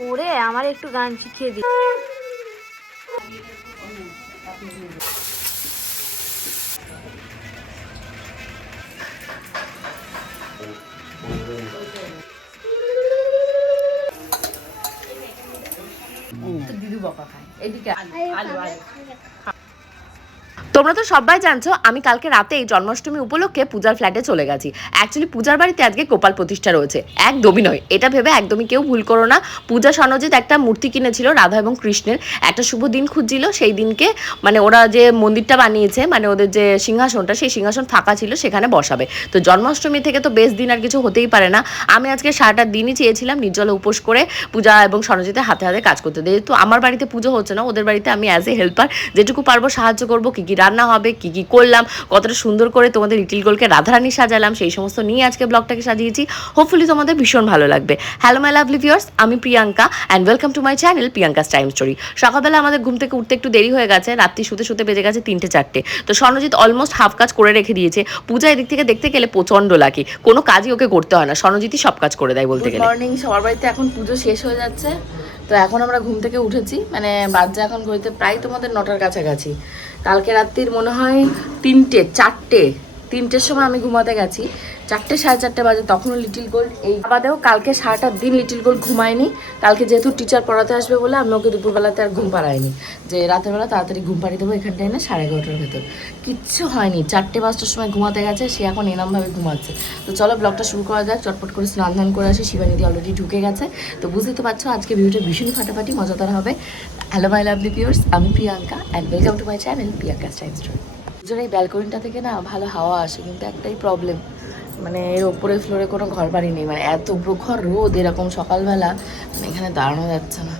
ওরে আমার একটু গান শিখিয়ে দিই দিদু বকা খায়। এদিকে আলু আলু। তোমরা তো সবাই জানছো, আমি কালকে রাতে এই জন্মাষ্টমী উপলক্ষে পূজার ফ্ল্যাটে চলে গেছি। অ্যাকচুয়ালি পূজার বাড়িতে আজকে গোপাল প্রতিষ্ঠা রয়েছে। একদমই নয়। এটা ভেবে একদমই কেউ ভুল করো না। পূজা সনজিৎ একটা মূর্তি কিনেছিল রাধা এবং কৃষ্ণের। একটা শুভ দিন খুঁজছিল, সেই দিনকে মানে ওরা যে মন্দিরটা বানিয়েছে মানে ওদের যে সিংহাসনটা, সেই সিংহাসন ফাঁকা ছিল, সেখানে বসাবে। তো জন্মাষ্টমী থেকে তো বেশ দিন আর কিছু হতেই পারে না। আমি আজকে সারাটা দিনই চেয়েছিলাম নির্জলে উপোস করে পূজা এবং সনজিতের হাতে হাতে কাজ করতে। যেহেতু আমার বাড়িতে পুজো হচ্ছে না, ওদের বাড়িতে আমি অ্যাজ এ হেল্পার যেটুকু পারব সাহায্য করব, কী কী রান্না হবে কী কী করলাম কতটা সুন্দর করে তোমাদের লিটিল গোলকে রাধারানী সাজালাম সেই সমস্ত নিয়ে আজকে ব্লগটাকে সাজিয়েছি। হোপফুলি তোমাদের ভীষণ ভালো লাগবে। হ্যালো মাই লাভলি ভিউয়ার্স আমি Priyanka and welcome to my channel Priyanka's time story সকালবেলা আমাদের ঘুম থেকে উঠতে একটু দেরি হয়ে গেছে রাত্রি শুতে শুতে বেজে গেছে তিনটে চারটে। তো স্বর্ণজিৎ অলমোস্ট হাফ কাজ করে রেখে দিয়েছে পূজা এদিক থেকে দেখতে গেলে প্রচণ্ড লাকি কোনো কাজই ওকে করতে হয় না স্বর্ণজিৎই সব কাজ করে দেয় বলতে গেলে। মর্নিং সবার বাড়িতে এখন পুজো শেষ হয়ে যাচ্ছে তো এখন আমরা ঘুম থেকে উঠেছি মানে বাচ্চা এখন ঘড়িতে প্রায় তোমাদের নটার কাছাকাছি। কালকে রাত্রির মনে হয় তিনটে, চারটে। তিনটের সময় আমি ঘুমাতে গেছি। চারটে, সাড়ে চারটে বাজে, তখনও লিটিল গোল্ড এই বাদেও কালকে সারাটা দিন লিটিল গোল্ড ঘুমায়নি। কালকে যেহেতু টিচার পড়াতে আসবে বলে আমি ওকে দুপুরবেলাতে আর ঘুম পাড়াইনি যে রাতের বেলা তাড়াতাড়ি ঘুম পাড়িয়ে দেবো এখানটায় না, সাড়ে এগারোটার ভেতর। কিচ্ছু হয়নি। চারটে, পাঁচটার সময় ঘুমাতে গেছে, সে এখন এরমভাবে ঘুমাচ্ছে। তো চলো ব্লগটা শুরু করা যাক। চটপট করে স্নান ধান করে আসি। শিবানীদি অলরেডি ঢুকে গেছে। তো বুঝতে তো পারছ, আজকে ভিডিওটা ভীষণ ফাটাফাটি, মজাদার হবে। হ্যালো মাই লাভলি পিওর্স আমি Priyanka and welcome to my channel Priyanka style story পুজোর এই ব্যালকনিটা থেকে না ভালো হাওয়া আসে কিন্তু একটাই প্রবলেম মানে এর ওপরে ফ্লোরে কোনো ঘর বাড়ি নেই মানে এত প্রখর রোদ এরকম সকালবেলা মানে এখানে দাঁড়ানো যাচ্ছে না।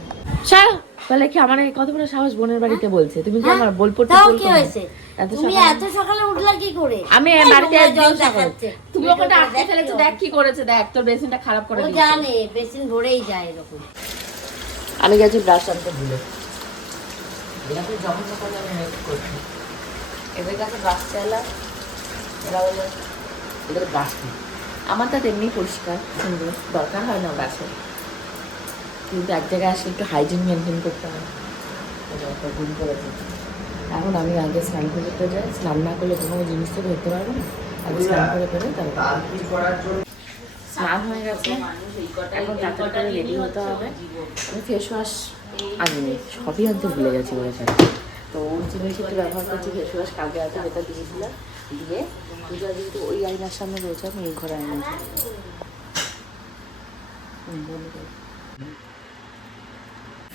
তাহলে কি আমার কত বড় সাহস বোনের বাড়িতে বলছে? তুমি কি আমার বোলপুর কি হয়েছে? তুমি এত সকালে উঠলা কি করে? আমি বাড়িতে নোংরা জল দেখাচ্ছে। তুমি ওখানে আটকে ফেলেছো দেখ কি করেছে দেখ তোর বেসিনটা খারাপ করে ও দিয়েছে। জানে বেসিন ভরেই যায় এরকম। আমি গেছি ব্রাশ আনতে ভুলে। এরকম যখন আমি করছি। এদের কাছে চাইলাম এরা বলে, এদের নেই। আমার তো এমনি পরিষ্কার, সুন্দর, দরকার হয় না ব্রাশের কিন্তু এক জায়গায় আসলে একটু হাইজিন মেনটেন করতে হয়। এখন আমি আগে স্নান করতে যাই, স্নান না করলে কোনো জিনিস তো ধরতে পারব না? আগে স্নান করে করে তারপর স্নান হয়ে গেছে। এখন তাড়াতাড়ি করে রেডি হতে হবে। আমি ফেস ওয়াশ আনিনি, সবই আনতে ভুলে গেছি বলে জানি। তো ওর জিনিস একটু ব্যবহার করছি ফেস ওয়াশ কালকে রাতে যেটা দিয়েছিলাম, দিয়ে পূজা যেহেতু ওই আয়নার সামনে রয়েছে, আমি এই ঘরে আয়না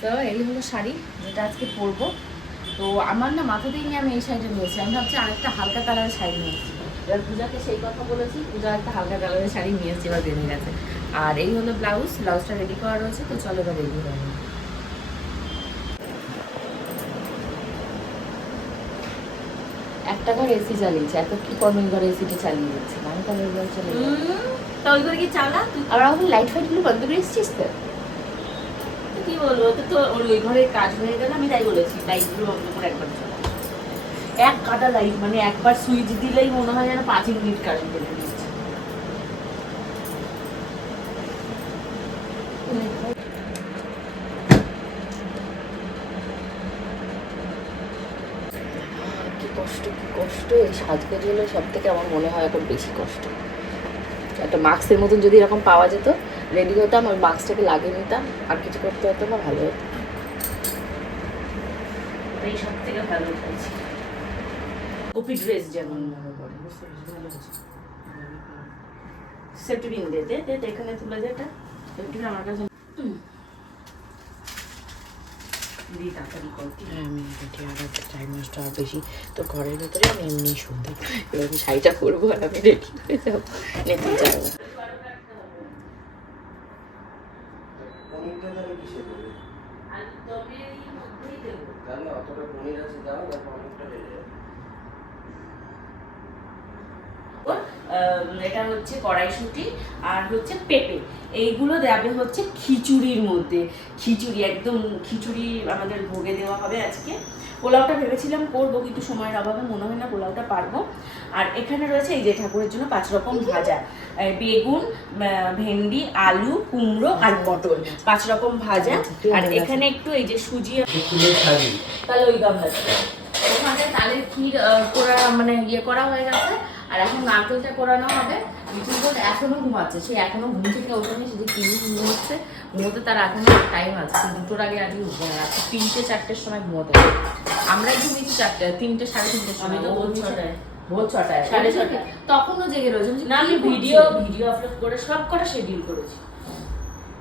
তো এই হলো শাড়ি, যেটা আজকে পরবো। তো আমার না মাথা দিয়ে নিয়ে আমি এই শাড়িটা নিয়েছি, আমি ভাবছি আরেকটা হালকা কালারের শাড়ি নিয়েছি এবার পূজাকে সেই কথা বলেছি। পূজা একটা হালকা কালারের শাড়ি নিয়ে এসেছি এবার বেরিয়ে গেছে। আর এই হলো ব্লাউজ ব্লাউজটা রেডি করা রয়েছে তো চলো এবার রেডি হয়ে একটা ঘর এসি চালিয়েছে এত কি কর্মের ঘরে এসিটা চালিয়ে দিচ্ছে মানে তাহলে ঘরে চলে। তা ওই করে কি চালা? আর এখন লাইট ফাইটগুলো বন্ধ করে এসেছিস তো? কি বলব তো ওই ঘরে কাজ হয়ে গেলে আমি তাই বলেছি। লাইটগুলো বন্ধ করে একবার এক কাটা লাইট মানে একবার সুইচ দিলেই মনে হয় যেন পাঁচ মিনিট কারেন্ট কেটে দিচ্ছে কি কষ্ট কি কষ্ট এই সাজগোজ হলো সব থেকে আমার মনে হয় এখন বেশি কষ্ট। একটা মাস্কের মতন যদি এরকম পাওয়া যেত রেডি হতাম আর মাস্কটাকে লাগিয়ে নিতাম আর কিছু করতে হতো না ভালো হতো। এই সব থেকে ভালো চাইছি কপি ড্রেস যেমন। সেফটি পিন দে দে দে এখানে তুলে দে এটা। সেফটি আমার কাছে হ্যাঁ আমি আর বেশি। তো ঘরের ভেতরে আমি এমনি সুন্দর এবার আমি শাড়িটা পরবো আর আমি রেডি হয়ে যাব। যাব পনিরটা তাহলে কিসে দেবে তাহলে অতটা পনির আছে দাও না পনিরটা বেড়ে যাবে আহ, এটা হচ্ছে কড়াইশুঁটি আর হচ্ছে পেঁপে। এইগুলো দেবে হচ্ছে খিচুড়ির মধ্যে। খিচুড়ি একদম খিচুড়ি আমাদের ভোগে দেওয়া হবে আজকে। পোলাওটা ভেবেছিলাম করব কিন্তু সময়ের অভাবে মনে হয় না পোলাওটা পারব। আর এখানে রয়েছে এই যে ঠাকুরের জন্য পাঁচ রকম ভাজা। বেগুন ভেন্ডি আলু কুমড়ো আর পটল। পাঁচ রকম ভাজা। আর এখানে একটু এই যে সুজি তাহলে ওই ওখানে তালের ক্ষীর করা মানে ইয়ে করা হয়ে গেছে। আর এখন নারকেলটা করানো হবে। মিঠুন বোন এখনও ঘুমাচ্ছে। সে এখনও ঘুম থেকে ওঠেনি শুধু কিনে ঘুমোচ্ছে। ঘুমোতে তার এখনও টাইম আছে। দুটোর আগে আগে উঠবে না। তিনটে চারটের সময় ঘুমোতে হবে। আমরা ঘুমিয়েছি চারটে তিনটে সাড়ে তিনটের আমি সময় তো ও ভোর ছটায়। সাড়ে ছটায়। তখনও জেগে রয়েছে। না আমি ভিডিও ভিডিও আপলোড করে সব কটা শিডিউল করেছি।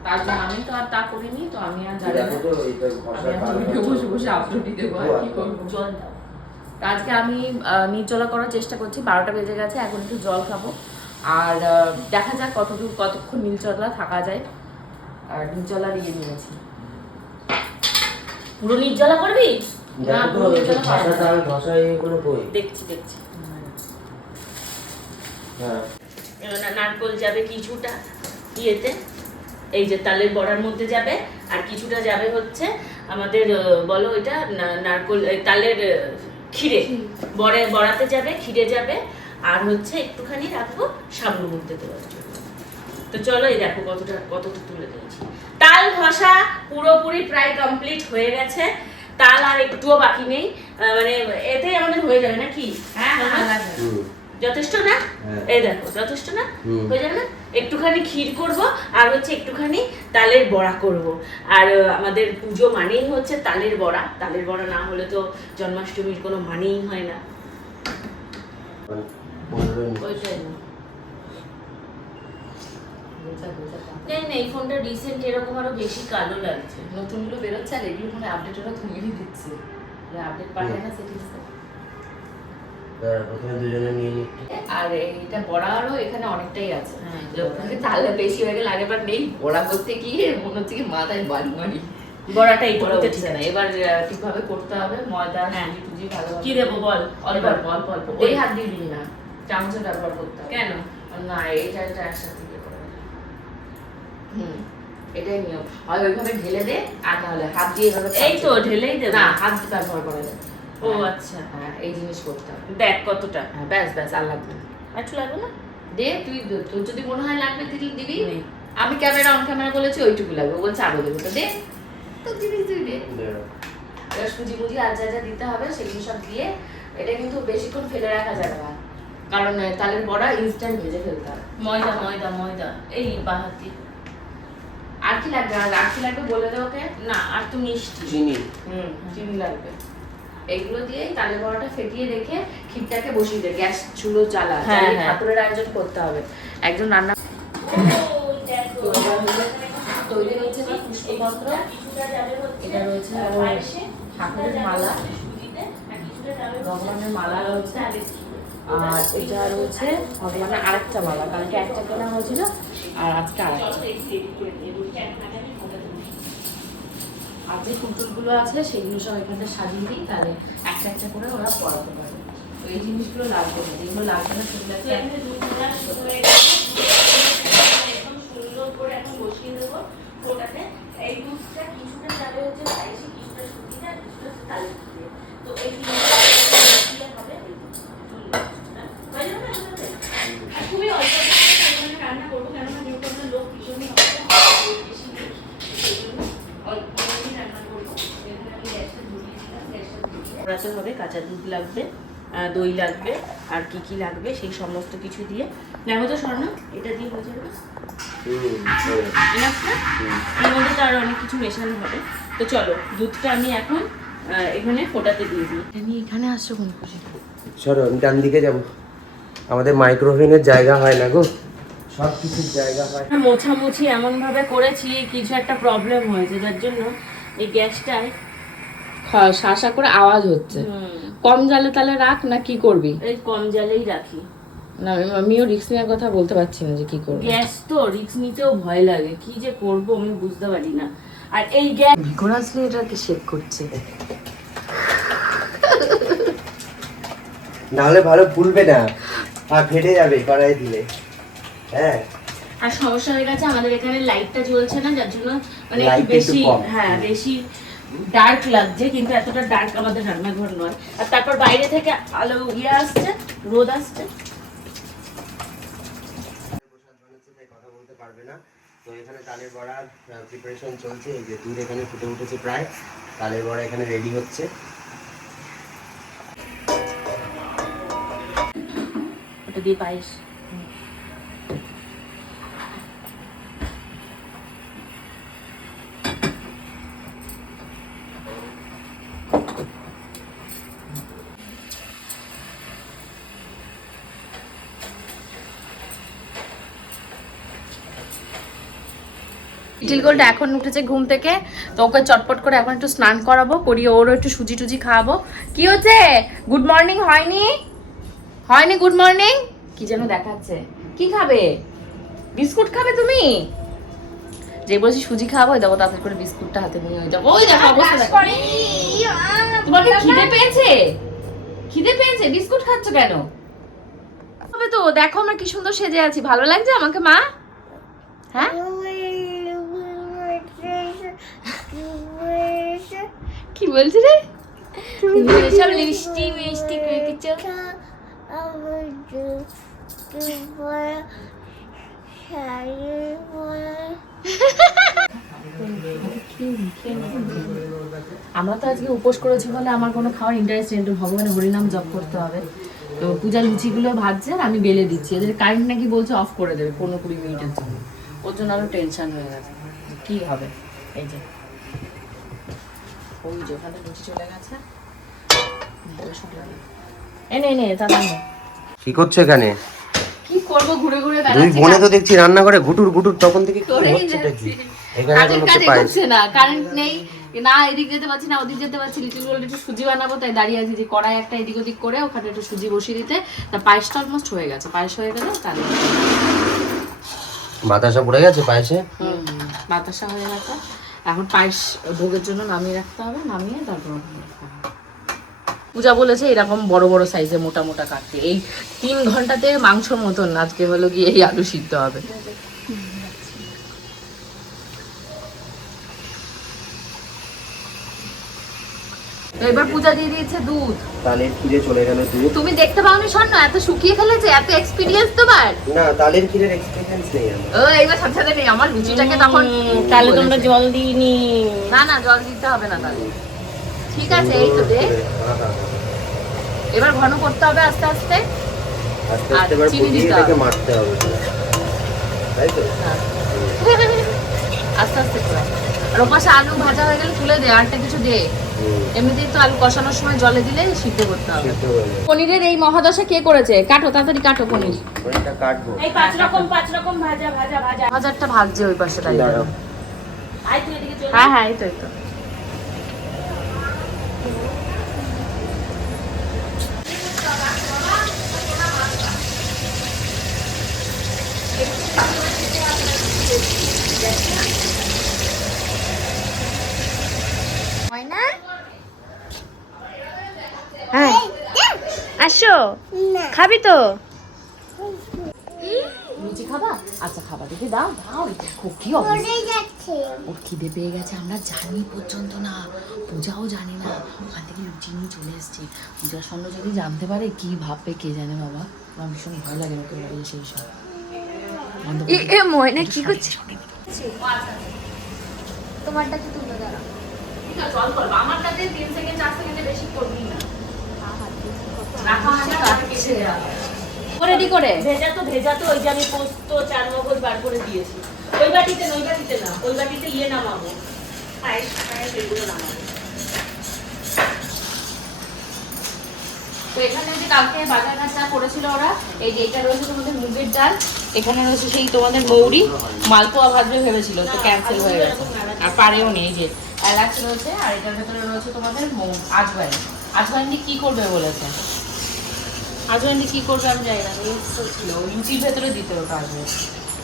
তার জন্য আমি তো আর তা করিনি তো আমি আর জানি বসে বসে আপলোডই দেবো আর কি করব? জল দাও। তো আজকে আমি নির্জলা করার চেষ্টা করছি বারোটা বেজে গেছে এখন একটু জল খাব। আর দেখা যাক কতদূর কতক্ষণ নির্জলা থাকা যায়। আর নির্জলার ইয়ে নিয়েছি। পুরো নির্জলা করবি? না, পুরো নির্জলা দেখছি দেখছি। হ্যাঁ। নারকোল যাবে কিছুটা ইয়েতে এই যে তালের বড়ার মধ্যে যাবে আর কিছুটা যাবে হচ্ছে আমাদের বলো এটা নারকোল তালের ক্ষীরে। বড়ে বড়াতে যাবে ক্ষীরে যাবে। আর হচ্ছে একটুখানি রাখব সাবুর মধ্যে দেওয়ার জন্য। তো চলো এই দেখো কতটা কতটা তুলে দিয়েছি। তাল ঘষা পুরোপুরি প্রায় কমপ্লিট হয়ে গেছে। তাল আর একটুও বাকি নেই। আহ, মানে এতেই আমাদের হয়ে যাবে নাকি? হ্যাঁ হ্যাঁ যথেষ্ট না? হ্যাঁ। এই দেখো যথেষ্ট না? হুম। হয়ে যাবে না? একটুখানি ক্ষীর করব আর হচ্ছে একটুখানি তালের বড়া করব। আর আমাদের পুজো মানেই হচ্ছে তালের বড়া। তালের বড়া না হলে তো জন্মাষ্টমীর কোনো মানেই হয় না। নেই ফোনটা রিসেন্ট এরকম আরও বেশি কালো লাগছে। নতুনগুলো বেরোচ্ছে আর এগুলো মানে আপডেট ওরা দিচ্ছে। আপডেট পাঠায় না সেটিংসে প্রথমে দুজনে নিয়ে নি। আর এইটা বড়ারও এখানে অনেকটাই আছে। হ্যাঁ। যখন বেশি হয়ে গেলে আগেবার নেই বড়া করতে গিয়ে মনে হচ্ছে কি মাথায় বাড়ি বাড়ি বড়াটা এই করতে উঠছে না। এবার ঠিকভাবে করতে হবে ময়দা হ্যাঁ। সুজি ভালো কি দেবো বল? অল্প অল্প অল্প অল্প। ওই হাত দিয়ে দিবি না। চামচের ব্যবহার করতে হবে। কেন? না এটা একসাথে হুম এটাই নিয়ম। হয় ওইভাবে ঢেলে দে আর নাহলে হাত দিয়ে এই তো ঢেলেই দেবো। না হাত দিয়ে ব্যবহার করে দে ও হ্যাঁ, আচ্ছা। হ্যাঁ এই জিনিস করতে হবে। দেখ কতটা। হ্যাঁ ব্যাস ব্যাস আর লাগবে না। একটু লাগবে না? দে তুই তোর যদি মনে হয় লাগবে তুই দিবি। আমি ক্যামেরা অন ক্যামেরা বলেছি ওইটুকু লাগবে। ও বলছে আরও দেবো। তো দে তো জিনিস তুই দে। এবার সুজি মুজি আর যা যা দিতে হবে সেগুলো সব দিয়ে এটা কিন্তু বেশিক্ষণ ফেলে রাখা যাবে না। কারণ তালের বড়া ইনস্ট্যান্ট ভেজে ফেলতে হবে। ময়দা ময়দা ময়দা। এই বাহাতি। আর কি লাগবে? আর আর কি লাগবে বলে দে ওকে? না আর তো মিষ্টি। চিনি। হুম চিনি লাগবে। এইগুলো দিয়ে তালের বড়াটা ফেটিয়ে রেখে ক্ষীরটাকে বসিয়ে দে গ্যাস চুলো জ্বালা হ্যাঁ, জ্বালিয়ে হ্যাঁ। ঠাকুরের আয়োজন করতে হবে। একজন রান্না তৈরি হচ্ছে কি পুষ্পপত্র? এটা রয়েছে ঠাকুরের মালা। ভগবানের মালা রয়েছে। আর এটা রয়েছে ভগবানের আরেকটা মালা কালকে একটা কেনা হয়েছিল আর আজকে আরেকটা। আর যে ফুলটুলগুলো আছে সেগুলো সব এখানে সাজিয়ে দিই তাহলে একটা একটা করে ওরা পড়াতে পারে তো এই জিনিসগুলো লাগবে না। যেগুলো লাগবে না সেগুলো একটা এই দুধটা কিছুটা যাবে হচ্ছে পায়েসে কিছুটা সুজিতে আর কিছুটা হচ্ছে তালের দিয়ে তো এই হবে খুবই অল্প পরিমাণে রান্না করব কেননা যেহেতু আমরা লোক ভীষণই হবে বেশি নেই সেই জন্য অল্প পরিমাণে রান্না করব এখানে আমি গ্যাসটা ধরিয়েছিলাম গ্যাসটা ধরিয়ে কড়াতে হবে কাঁচা দুধ লাগবে আহ, দই লাগবে আর কি কি লাগবে সেই সমস্ত কিছু দিয়ে। দেখো তো স্বর্ণ এটা দিয়ে হয়ে যাবে। এর মধ্যে তো আরও অনেক কিছু মেশানো হবে। তো চলো দুধটা আমি এখন এখানে ফোটাতে দিয়ে দিই। আমি এখানে আসছো কোন খুশি? সরো আমি ডান দিকে যাব। আমাদের মাইক্রোওভেনের জায়গা হয় না গো। সব কিছুর জায়গা হয়। মোছামুছি এমন ভাবে করেছি কিছু একটা প্রবলেম হয়েছে। যার জন্য এই গ্যাসটায় শাসা করে আওয়াজ হচ্ছে। কম জালে তালে রাখ না কি করবি? এই কম জালেই রাখি। না আমিও রিক্স নেওয়ার কথা বলতে পারছি না যে কি করব। গ্যাস তো রিক্স নিতেও ভয় লাগে। কি যে করব আমি বুঝতে পারি না। আর এই গ্যাস এটাকে শেক করছে। নাহলে ভালো ফুলবে না। আর ফেটে যাবে কড়াই দিলে। হ্যাঁ। আর সমস্যা হয়ে গেছে আমাদের এখানে লাইটটা জ্বলছে না যার জন্য মানে একটু বেশি হ্যাঁ বেশি ডার্ক লাগছে, কিন্তু এতটা ডার্ক আমাদের রান্নাঘর নয়। আর তারপর বাইরে থেকে আলো ইয়ে আসছে, রোদ আসছে। এখানে তালের বড়ার প্রিপারেশন চলছে যে এখানে ফুটে প্রায় তালের বড়া এখানে রেডি হচ্ছে ওটা দিয়ে পায়েস। লিটিল গোল্ড এখন উঠেছে ঘুম থেকে তো ওকে চটপট করে এখন একটু স্নান করাবো করিয়ে ওরও একটু সুজি টুজি খাওয়াবো। কি হচ্ছে? গুড মর্নিং হয়নি? হয়নি গুড মর্নিং কি যেন দেখাচ্ছে। কি খাবে? বিস্কুট খাবে তুমি? যে বলছি সুজি ওই দেখো তাড়াতাড়ি করে বিস্কুটটা হাতে নিয়ে দেখো ওই দেখো অবস্থা দেখো। খিদে পেয়েছে? খিদে পেয়েছে? বিস্কুট খাচ্ছ কেন? হবে তো দেখো আমরা কি সুন্দর সেজে আছি। ভালো লাগছে আমাকে মা? হ্যাঁ? কি বলছি রে? সব মিষ্টি মিষ্টি করে কিছু আমরা তো আজকে উপোস করেছি বলে আমার কোনো খাওয়ার ইন্টারেস্ট নেই। একটু ভগবানের হরিনাম জপ করতে হবে। তো পূজার লুচিগুলো ভাজছে আর আমি বেলে দিচ্ছি। এদের কারেন্ট নাকি বলছে অফ করে দেবে পনেরো কুড়ি মিনিটের জন্য। ওর জন্য আরও টেনশন হয়ে গেছে কি হবে? এই যে। ওই যে ওখানে লুচি চলে গেছে। এনে এনে তাড়াতাড়ি কি করছ এখানে? কি করব ঘুরে ঘুরে দুই বেড়াচ্ছি বোনে তো দেখছি রান্না করে ঘুটুর ঘুটুর তখন থেকে কি এখানে এখন হচ্ছে কাজে পায়েস করছে না কারেন্ট নেই। না এদিক যেতে পারছি না ওদিক যেতে পারছি একটু সুজি বানাবো তাই দাঁড়িয়ে আছি যে কড়াই একটা এদিক ওদিক করে ওখানে একটু সুজি বসিয়ে দিতে। তা পায়েসটা অলমোস্ট হয়ে গেছে পায়েস হয়ে গেলে তাহলে। বাতাসা পড়ে গেছে পায়েসে? হুম, বাতাসা হয়ে গেছে। এখন পায়েস ভোগের জন্য নামিয়ে রাখতে হবে নামিয়ে তারপর রাখতে হবে। পূজা বলেছে এরকম বড় বড় সাইজে মোটা মোটা কাটতে। এই তিন ঘন্টাতে মাংসর মতন আজকে হলো গিয়ে এই আলু সিদ্ধ হবে। তো এবার পূজা দিয়ে দিয়েছে দুধ। তালের ক্ষীরে চলে গেল দুধ। তুমি দেখতে পাওনি স্বর্ণ? এত শুকিয়ে ফেলেছে এত এক্সপিরিয়েন্স তোমার? না তালের ক্ষীরের এক্সপিরিয়েন্স নেই আমার। ও এইবার সাথে নেই আমার লুচিটাকে তখন তাহলে তোমরা জল দিইনি। না না জল দিতে হবে না তাহলে। ঠিক আছে এই তো দে। এবার ঘন করতে হবে আস্তে আস্তে। আস্তে আস্তে এবার চিনি দিতে হবে। মারতে হবে তাই তো? আস্তে আস্তে করে। আর ওপাশে আলু ভাজা হয়ে গেলে তুলে দে আরটা কিছু দে। এমনিতেই তো আলু কষানোর সময় জলে দিলে সিদ্ধ করতে হবে। পনিরের এই মহাদশা কে করেছে? কাটো তাড়াতাড়ি কাটো পনির। পনিরটা কাটবো। এই পাঁচ রকম পাঁচ রকম ভাজা ভাজা ভাজা। হাজারটা ভাজছে ওই পাশে দাঁড়িয়ে দাঁড়াও। আয় তুই এদিকে চলে। হ্যাঁ হ্যাঁ এই তো এই তো। আসো খাবি তো? লুচি খাবা? আচ্ছা খাবা দেখি দাও। দাও দেখো কি ওর খিদে পেয়ে গেছে আমরা জানি পর্যন্ত না। পূজাও জানি না। ওখান থেকে লুচি নিয়ে চলে এসেছি। পূজার সঙ্গে যদি জানতে পারে কি ভাববে কে জানে বাবা? আমার ভীষণ ভয় লাগে ওকে বাড়ি সেই সব। এ ময়না কি করছে? ঠিক আছে, জল করব আমারটাতে তিন সেকেন্ড চার সেকেন্ডে বেশি করবি না। রাখা তার কেটে দেওয়া রেডি করে ভেজা তো ভেজা তো ওই যে আমি পোস্ত চার মগজ বার করে দিয়েছি। ওই বাটিতে ওই বাটিতে না ওই বাটিতে ইয়ে নামাবো। পায়েস পায়েস এগুলো নামাবো। তো এখানে যে কালকে বাজার ঘাট যা করেছিল ওরা এই যে এটা রয়েছে তোমাদের মুগের ডাল এখানে রয়েছে সেই তোমাদের মৌরি মালপোয়া ভাজবে ভেবেছিল তো ক্যান্সেল হয়ে গেছে। আর পারেও নেই যে। এলাচ রয়েছে আর এটার ভেতরে রয়েছে তোমাদের মৌ- আজওয়াইন। আজওয়াইন দিয়ে কি করবে বলেছে? আজওয়াইন দিয়ে কি করবে আমি জানি না ছিল লুচির ভেতরে দিতে ওটা আসবে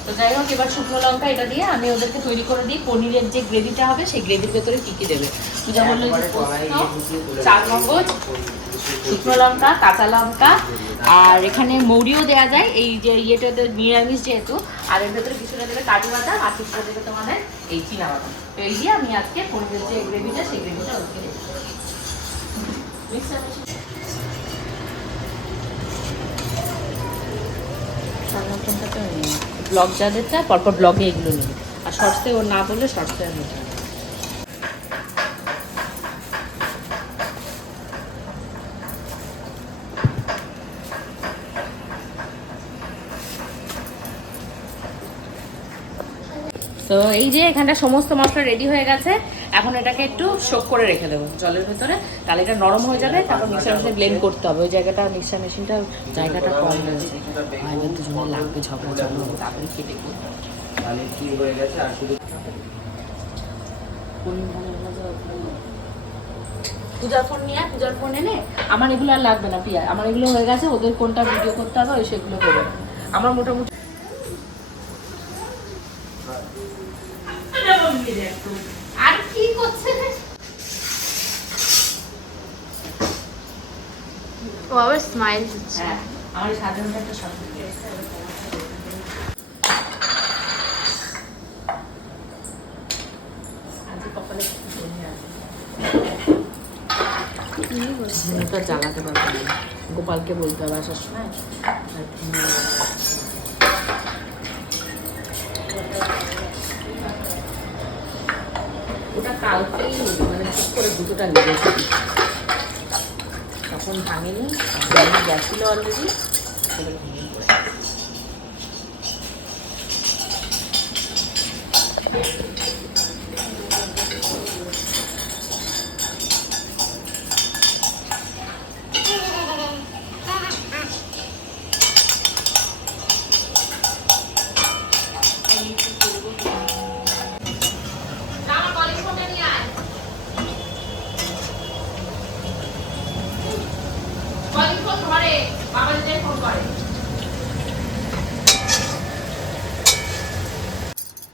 তো যাই হোক এবার শুকনো লঙ্কা এটা দিয়ে আমি ওদেরকে তৈরি করে দিই পনিরের যে গ্রেভিটা হবে সেই গ্রেভির ভেতরে কি কি দেবে। পূজা বলল চার মগজ শুকনো লঙ্কা কাঁচা লঙ্কা আর এখানে মৌরিও দেওয়া যায় এই যে ইয়েটাতে নিরামিষ যেহেতু আর এর ভেতরে কিছুটা দেবে কাজু বাদাম আর কিছুটা দেবে তোমাদের এই চিনা বাদাম। তো এই দিয়ে আমি আজকে পনিরের যে গ্রেভিটা সেই গ্রেভিটা ওকে দেবো ব্লগ যাদের দিতে পরপর ব্লগে এগুলো নেবে। আর শর্টসে ও না বললে শর্টসে নিতে হবে তো এই যে এখানটা সমস্ত মশলা রেডি হয়ে গেছে এখন এটাকে একটু শোক করে রেখে দেবো জলের ভেতরে। তাহলে এটা নরম হয়ে যাবে তারপর মিক্সার মেশিনে ব্লেন্ড করতে হবে। ওই জায়গাটা মিক্সার মেশিনটা জায়গাটা কম রয়েছে। এবার দুজনে লাগবে ঝগড়া ঝগড়া তারপরে কি হয়ে গেছে? আর শুধু পূজার ফোন নিয়ে পূজার ফোন এনে। আমার এগুলো আর লাগবে না প্রিয়া। আমার এগুলো হয়ে গেছে ওদের কোনটা ভিডিও করতে হবে ওই সেগুলো করবে আমার মোটামুটি আর কি করছে ও আবার স্মাইল দিচ্ছে হ্যাঁ আমার সাধারণত একটা জ্বালাতে পারব না। গোপালকে বলতে হবে আসার সময়। ওটা কালকেই মানে ঠিক করে দুটোটা লেগেছে তখন ভাঙেনি গ্যাস ছিল অলরেডি সেগুলো ভেঙে পড়ে গেছে।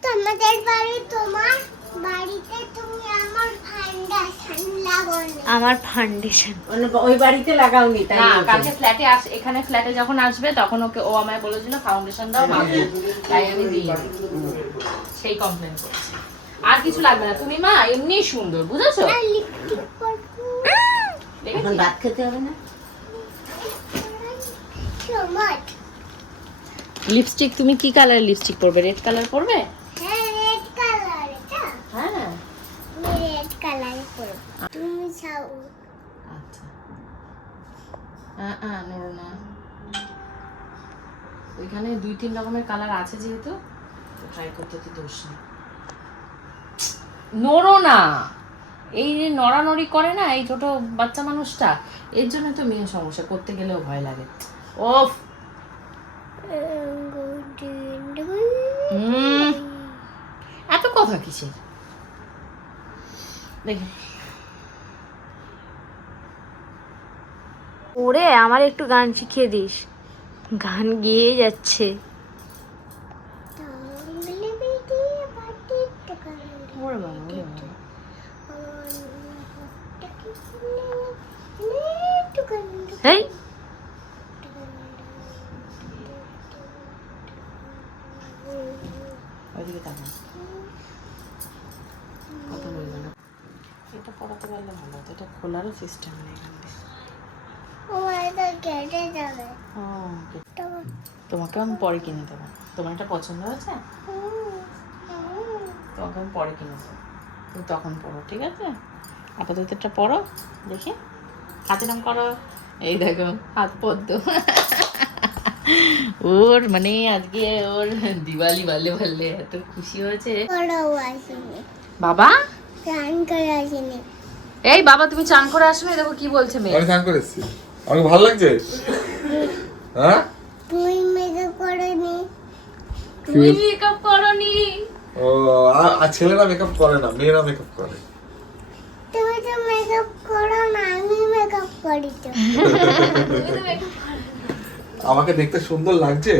তোমাদের বাড়ি তোমার বাড়িতে তুমি আমার ফাউন্ডেশন লাগানো আমার ফাউন্ডেশন ওই বাড়িতে লাগাওনি তাই না। কালকে ফ্ল্যাটে আস এখানে ফ্ল্যাটে যখন আসবে তখন ওকে ও আমায় বলেছিল ফাউন্ডেশন দাও মাখবো তাই আমি দিই সেই কমপ্লেন করছি। আর কিছু লাগবে না। তুমি মা এমনি সুন্দর বুঝেছ? এখন ভাত খেতে হবে না? লিপস্টিক তুমি কি কালার লিপস্টিক পরবে? রেড কালার পরবে হ্যাঁ রেড কালার এটা হ্যাঁ আমি রেড কালার পরবো তুমি চাও আচ্ছা। আ নড়ো না ওইখানে দুই, তিন রকমের কালার আছে যেহেতু ট্রাই করতে তো দোষ নেই। নড়ো না এই যে নড়ানড়ি করে না এই ছোট বাচ্চা মানুষটা, এর জন্য তো মেয়ে সমস্যা, করতে গেলেও ভয় লাগে। ওফ! এত কথা কিসের? দেখি। ওরে আমার একটু গান শিখিয়ে দিস। গান গেয়ে যাচ্ছে। ওইদিকে কথা বলবে না? এটা পড়াতে পারলে ভালো হতো। এটা খোলারও সিস্টেম নেই তোমাকে আমি পরে কিনে দেবো। তোমার এটা পছন্দ হয়েছে? তোমাকে আমি পরে কিনে দেবো। তুমি তখন পড়ো ঠিক আছে? আপাতত এটা পড়ো দেখি। হাতে নাম করো। এই দেখো হাত পদ্ম। ওর মানে আজকে ওর দিওয়ালি বালে বালে এত খুশি হয়েছে। বাবা? গান করে আসেনি। এই বাবা তুমি চান করে আসবে দেখো কি বলছে মেয়ে। স্নান করে এসেছি। আমাকে ভালো লাগছে? হ্যাঁ? তুই মেকআপ করনি। তুই মেকআপ করনি। ও আর ছেলেরা মেকআপ করে না মেয়েরা মেকআপ করে। তুমি তো মেকআপ করো না আমি মেকআপ করি তো। আমাকে দেখতে সুন্দর লাগছে?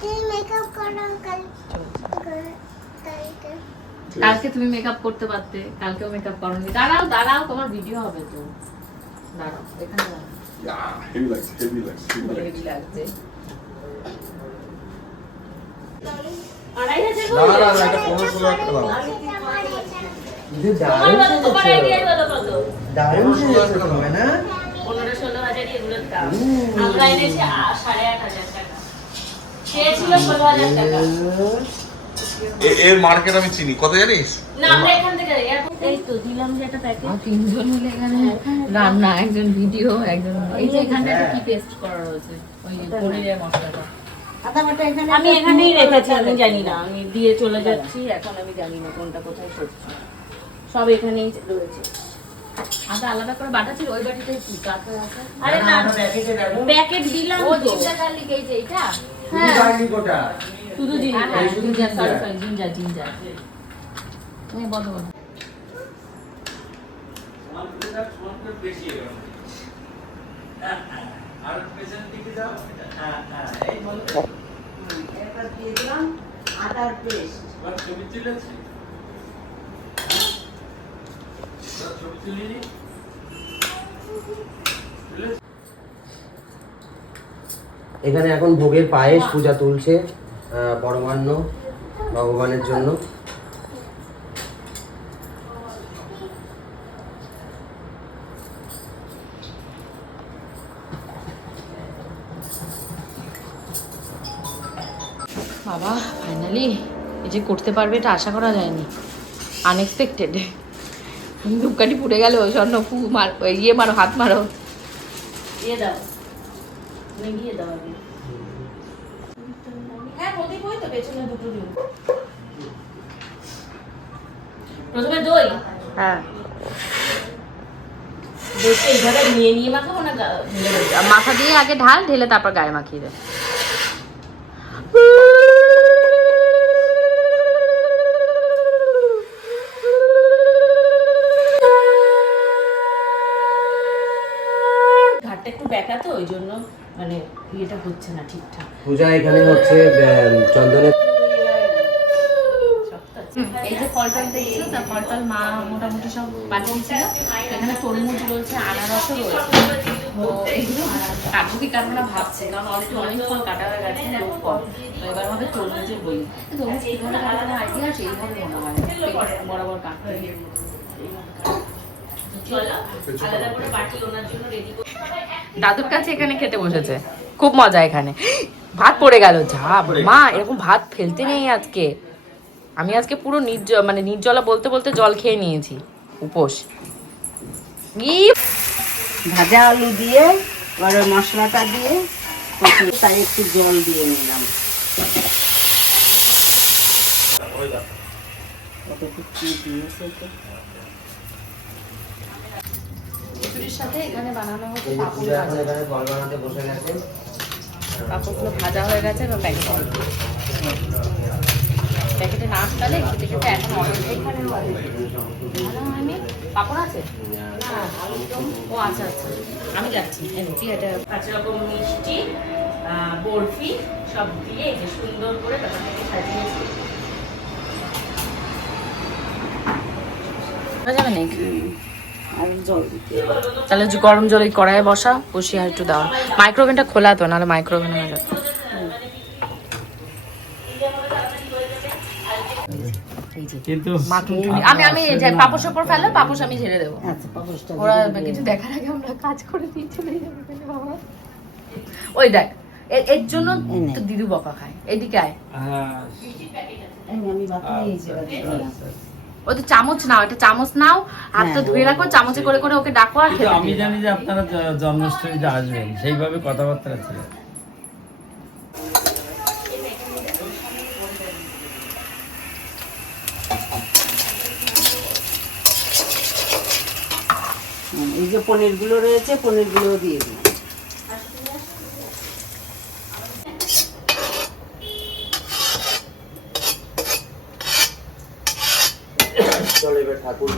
তুমি মেকআপ করো কাল কালকে। তুমি মেকআপ করতে পারতে কালকেও মেকআপ করনি। দাঁড়াও দাঁড়াও তোমার ভিডিও হবে তো। দাঁড়াও এখানে হেভি লাগছে। হেভি লাগছে হেভি আমরা এনেছি সাড়ে আট হাজার টাকা। চেয়েছিল ষোলো হাজার টাকা। এর মার্কেট আমি চিনি। কত জানিস? এখান থেকে এয়ারপোর্ট এই তো দিলাম যে একটা প্যাকেট তিনজন মিলে এখানে রান্না একজন ভিডিও একজন এই যে এখানটা একটা কি পেস্ট করা রয়েছে ওই পনিরের মশলাটা। আমি এখানেই রেখেছি আমি জানি না আমি দিয়ে চলে যাচ্ছি এখন আমি জানি না কোনটা কোথায় করছি সব এখানেই রয়েছে। আদা আলাদা করে বাটা ছিল ওই বাটিতে কি কাঁচা আছে? আরে না প্যাকেট দিলাম ও তো। জিঞ্জার গার্লিক এই যে এটা ওটা। শুধু হ্যাঁ হ্যাঁ ginger sorry sorry ginger ginger. হ্যাঁ বলো বলো। এখানে এখন ভোগের পায়েস পূজা তুলছে। পরমান্ন ভগবানের জন্য। বাবা ফাইনালি এই যে করতে পারবে এটা আশা করা যায়নি। আনএক্সপেক্টেড ধূপকাঠি পুড়ে গেল স্বর্ণ ফু মার ইয়ে মারো হাত মারো। দিয়ে দাও। তুমি দাও আগে হ্যাঁ প্রদীপ ওই তো পেছনে দুটো দিন। প্রথমে দই। হ্যাঁ। দইটা এইভাবে নিয়ে নিয়ে মাখাবো না? মাথা দিয়ে আগে ঢাল ঢেলে তারপর গায়ে মাখিয়ে দে হচ্ছে না ঠিকঠাক। পূজা এখানে হচ্ছে চন্দনের এই যে ফলটা দেখছ তার ফলটাল মা মোটামুটি সব পাঠিয়েছিল এখানে তরমুজ রয়েছে আনারসও রয়েছে। এগুলো কাটবো কি কাটবো না ভাবছে কারণ অলরেডি অনেক ফল কাটা হয়ে গেছে লোক কম তো এবার আমাদের তরমুজের বলি। তরমুজ কীভাবে কাটানোর আইডিয়া মনে হয় বরাবর কাটতে দাদুর কাছে এখানে খেতে বসেছে। খুব মজা এখানে। ভাত পড়ে গেল যা মা এরকম ভাত ফেলতে নেই আজকে। আমি আজকে পুরো নির্জ মানে নির্জলা বলতে বলতে জল খেয়ে নিয়েছি উপোস। ভাজা আলু দিয়ে এবারে মশলাটা দিয়ে তাই একটু জল দিয়ে নিলাম। কতটুকু কি দিয়েছে তো সাথে এখানে বানানো হচ্ছে পাপড় ভাজা। এখানে ফল বানাতে বসে গেছে। পাপড়গুলো ভাজা হয়ে গেছে এবার প্যাকেটে প্যাকেটে না আসলে খেতে খেতে এখন অনেক এখানে হয়নি? পাপড় আছে? ও আচ্ছা আচ্ছা। আমি যাচ্ছি। এনেছি এটা পাঁচ রকম মিষ্টি বরফি সব দিয়ে এই যে সুন্দর করে ব্যাপারটাকে সাজিয়েছি। যাবে নাকি তাহলে গরম জল এই কড়াইয়ে বসা বসিয়ে আর একটু দাও মাইক্রোওভেনটা খোলা তো নাহলে মাইক্রোওভেন হয়ে যাবে। আমি আমি এই যে পাপোশ ওপর ফেলে পাপোশ আমি ঝেড়ে দেবো। আচ্ছা ওরা কিছু দেখার আগে আমরা কাজ করে দিয়ে চলে যাবে ওই দেখ এর জন্য দিদু বকা খায়। এদিকে আয়। আমি আমি বাকি ওই তো চামচ নাও এটা চামচ নাও হাতটা ধুয়ে রাখো চামচে করে করে ওকে ডাকো আর আমি জানি যে আপনারা জন্মাষ্টমীতে আসবেন সেইভাবে কথাবার্তা ছিল এই যে পনিরগুলো রয়েছে পনিরগুলো দিয়ে দিই ঠাকুর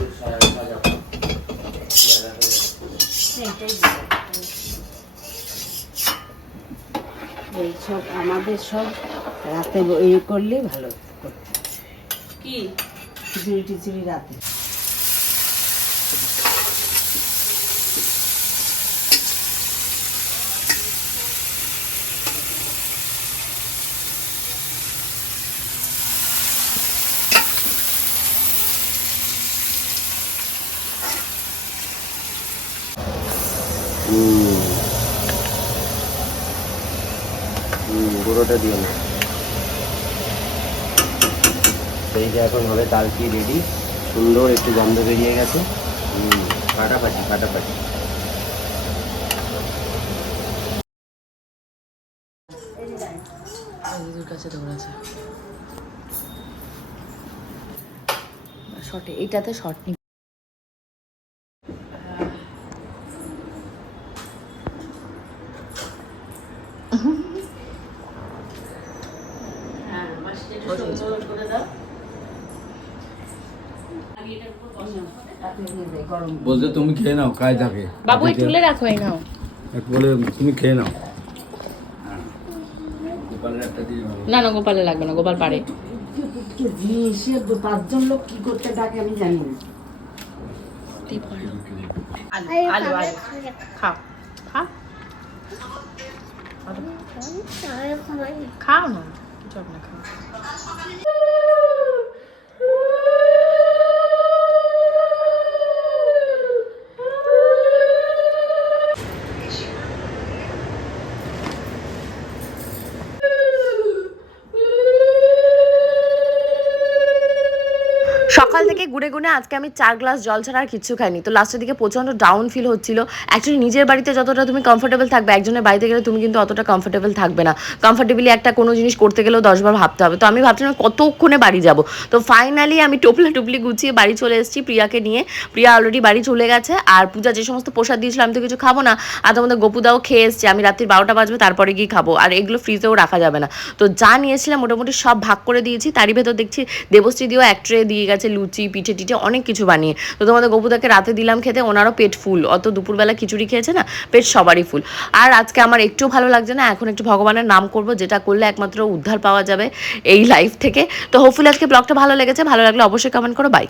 এই সব আমাদের সব রাতে ইয়ে করলে ভালো করতে কি? খিচুড়ি টিচুড়ি রাতে হুম হুম গুঁড়োটা দিও না এই যে এখন হবে তালকি রেডি সুন্দর একটু গন্ধ বেরিয়ে গেছে। ফাটাফাটি ফাটাফাটি কাছে দৌড়াচ্ছে শর্টে এইটাতে শর্ট নি মাছটা একটু সুন্দর করে দাও আমি বলতে তুমি খেয়ে নাও কাজ থাকে। বাবু এই তুলে রাখো এই নাও। এক বলে তুমি খেয়ে নাও। হ্যাঁ। না না গোপালে লাগবে না গোপাল পারে। পাঁচজন লোক কি করতে ডাকে আমি জানি না। আলু আলু খাও খাও খাও না চল না খাও। সকাল থেকে ঘুরে ঘুরে আজকে আমি চার গ্লাস জল ছাড়া আর কিচ্ছু খাইনি। তো লাস্টের দিকে প্রচণ্ড ডাউন ফিল হচ্ছিল। অ্যাকচুয়ালি নিজের বাড়িতে যতটা তুমি কমফোর্টেবল থাকবে, একজনের বাড়িতে গেলে তুমি কিন্তু অতটা কমফোর্টেবল থাকবে না। কমফোর্টেবলি একটা কোনো জিনিস করতে গেলেও দশবার ভাবতে হবে। তো আমি ভাবছিলাম কতক্ষণে বাড়ি যাব। তো ফাইনালি আমি টোপলা টুপলি গুছিয়ে বাড়ি চলে এসেছি প্রিয়াকে নিয়ে। প্রিয়া অলরেডি বাড়ি চলে গেছে। আর পূজা যে সমস্ত প্রসাদ দিয়েছিল, আমি তো কিছু খাব না। আর তোমাদের গোপুদাও খেয়ে এসছে। আমি রাত্রি বারোটা বাজবে, তারপরে গিয়ে খাব। আর এগুলো ফ্রিজেও রাখা যাবে না। তো যা নিয়েছিলাম, মোটামুটি সব ভাগ করে দিয়েছি। তারই ভেতর দেখছি দেবশ্রী দিয়েও এক ট্রে দিয়ে গেছে লুচি পিঠে টিঠে অনেক কিছু বানিয়ে। তো তোমাদের গোপুদাকে রাতে দিলাম খেতে, ওনারও পেট ফুল। অত দুপুরবেলা খিচুড়ি খেয়েছে না, পেট সবারই ফুল। আর আজকে আমার একটু ভালো লাগছে না, এখন একটু ভগবানের নাম করব, যেটা করলে একমাত্র উদ্ধার পাওয়া যাবে এই লাইফ থেকে। তো হোপফুলি আজকে ব্লগটা ভালো লেগেছে, ভালো লাগলে অবশ্যই কমেন্ট করো বাই